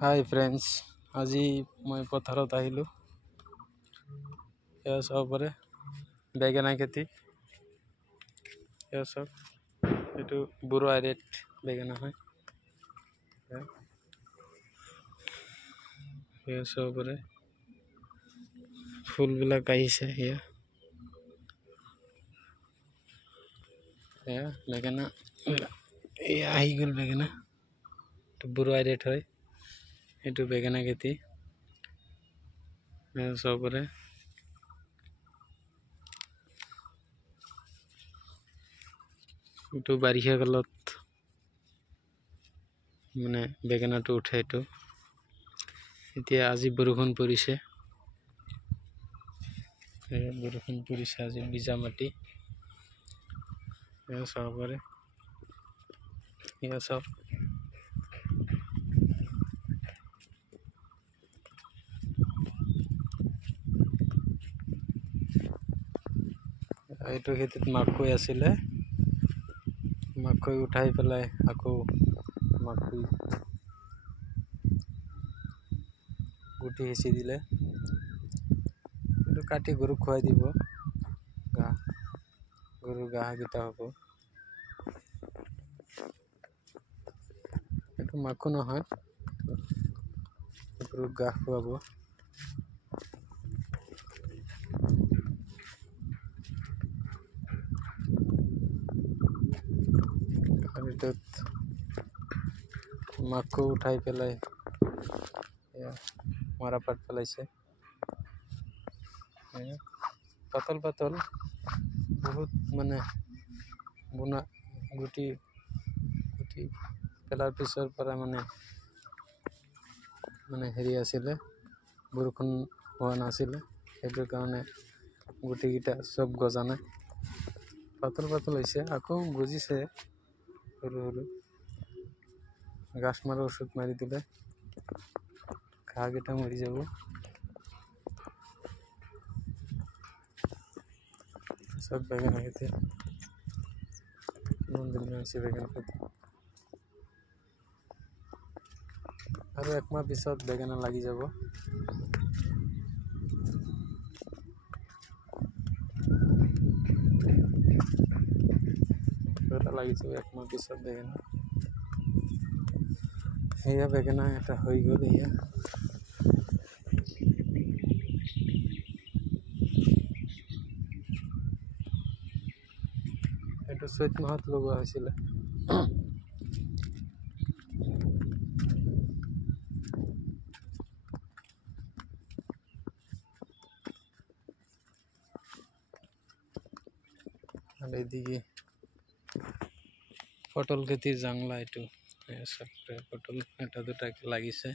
হাই friends, আজি মই পথাৰত আহিলোঁ। এয়া চাব পাৰে বেঙেনা খেতি। এয়া চাওক, এইটো বুঢ়া ৰেড বেঙেনা হয়। এয়া চাব পাৰে ফুলবিলাক আহিছে। এয়া বেঙেনা, এয়া আহি গ'ল বেঙেনা। এইটো বুঢ়া ৰেড হয়, এইটো বেঙেনা খেতি। চাব পাৰে এইটো বাৰিষা কালত মানে বেঙেনাটো উঠে। এইটো এতিয়া আজি বৰষুণ পৰিছে, আজি ভিজা মাটি। চাব পাৰে, চাওক এইটো খেতিত মাকৈ আছিলে, মাকৈ উঠাই পেলাই আকৌ মাকৈ গুটি সিঁচি দিলে। এইটো কাটি গৰুক খুৱাই দিব, গৰুৰ ঘাঁহকেইটা হ'ব। এইটো মাকৈ নহয়, গৰুক ঘাঁহ খুৱাব। মাকৈ উঠাই পেলাই মৰাপাট পেলাইছে। পাতল পাতল বহুত মানে বুনা গুটি পেলাৰ পিছৰ পৰা মানে হেৰি আছিলে, বৰষুণ হোৱা নাছিলে, সেইটোৰ কাৰণে গুটিকেইটা চব গজা নাই, পাতল পাতল হৈছে। আকৌ গজিছে সৰু সৰু। গাছ মাৰা ঔষধ মাৰি দিলে ঘাঁহকেইটা মৰি যাব। চব বেঙেনা খেতি, ইমান ধুনীয়া হৈছে বেঙেনা খেতি। আৰু একমাহ পিছত বেঙেনা লাগি যাব। লাগিছে একমাহ পিছত বেঙেনা। সেয়া বেঙেনা এটা হৈ গ'ল। এইটো চৈত মাহত লগোৱা হৈছিলে। আৰ এদিকে পটল খেতিৰ জাংলা, এইটো পটল এটা দুটাকে লাগিছে।